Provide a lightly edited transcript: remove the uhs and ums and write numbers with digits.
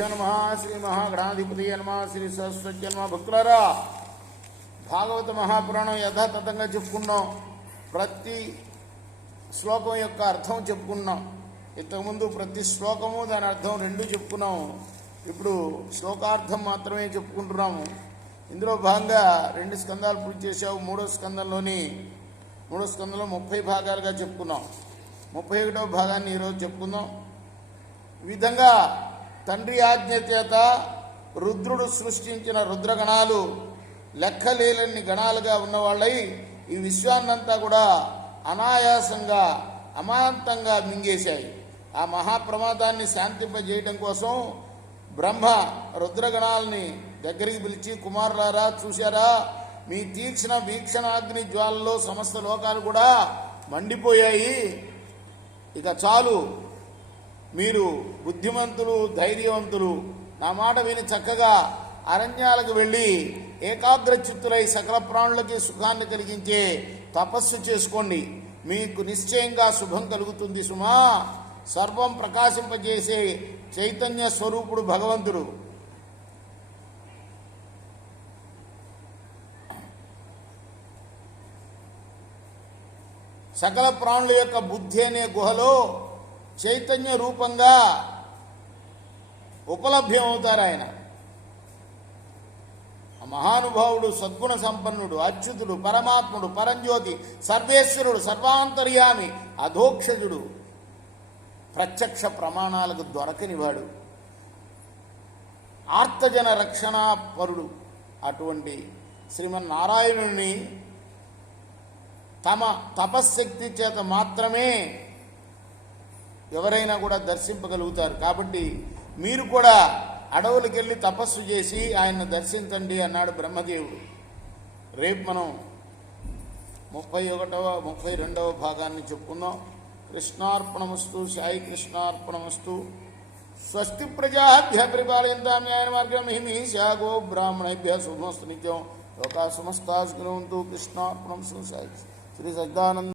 శ్రీగురుభ్యో నమ. శ్రీ మహాగణాధిపతియే నమ. శ్రీ సరస్వత్యన్మ. భక్తులారా, భాగవత మహాపురాణం యథాతథంగా చెప్పుకున్నాం. ప్రతి శ్లోకం యొక్క అర్థం చెప్పుకున్నాం. ఇంతకుముందు ప్రతి శ్లోకము దాని అర్థం రెండు చెప్పుకున్నాము. ఇప్పుడు శ్లోకార్థం మాత్రమే చెప్పుకుంటున్నాము. ఇందులో భాగంగా 2 స్కందాలు పూర్తి చేసావు. మూడో స్కందంలో 30 భాగాలుగా చెప్పుకున్నాం. 31వ భాగాన్ని ఈరోజు చెప్పుకుందాం. ఈ విధంగా తండ్రి ఆజ్ఞ చేత రుద్రుడు సృష్టించిన రుద్రగణాలు లెక్కలేని గణాలుగా ఉన్నవాళ్ళై ఈ విశ్వాన్నంతా కూడా అనాయాసంగా అమాంతంగా మింగేశాయి. ఆ మహాప్రమాదాన్ని శాంతింపజేయడం కోసం బ్రహ్మ రుద్రగణాలని దగ్గరికి పిలిచి, కుమారులారా, చూశారా, మీ తీక్షణ వీక్షణాగ్ని జ్వాలలో సమస్త లోకాలు కూడా మండిపోయాయి. ఇక చాలు, మీరు బుద్ధిమంతులు, ధైర్యవంతులు, నా మాట విని చక్కగా అరణ్యాలకు వెళ్ళి ఏకాగ్రచిత్తులై సకల ప్రాణులకి సుఖాన్ని కలిగించే తపస్సు చేసుకోండి. మీకు నిశ్చయంగా శుభం కలుగుతుంది సుమా. సర్వం ప్రకాశింపజేసే చైతన్య స్వరూపుడు భగవంతుడు. సకల ప్రాణుల యొక్క బుద్ధి అనే గుహలో చైతన్య రూపంగా ఉపలభ్యం అవుతారు ఆయన. మహానుభావుడు, సద్గుణ సంపన్నుడు, అచ్యుతుడు, పరమాత్ముడు, పరంజ్యోతి, సర్వేశ్వరుడు, సర్వాంతర్యామి, అధోక్షజుడు, ప్రత్యక్ష ప్రమాణాలకు దొరకనివాడు, ఆర్తజన రక్షణాపరుడు. అటువంటి శ్రీమన్నారాయణుని తమ తపశ్శక్తి చేత మాత్రమే ఎవరైనా కూడా దర్శింపగలుగుతారు. కాబట్టి మీరు కూడా అడవులకు వెళ్ళి తపస్సు చేసి ఆయన్ని దర్శించండి అన్నాడు బ్రహ్మదేవుడు. రేపు మనం 31వ 32వ భాగాన్ని చెప్పుకుందాం. కృష్ణార్పణమస్తు. సాయి కృష్ణార్పణమస్తు. స్వస్తి ప్రజాభ్య పరిపాలయంతాం న్యాయ మార్గం హిమీశా గో బ్రాహ్మణేభ్య శుభమస్తు నిత్యం. లోకా సమస్తా సుఖినోంతు. కృష్ణార్పణమస్తు. సాయి శ్రీ సద్దానంద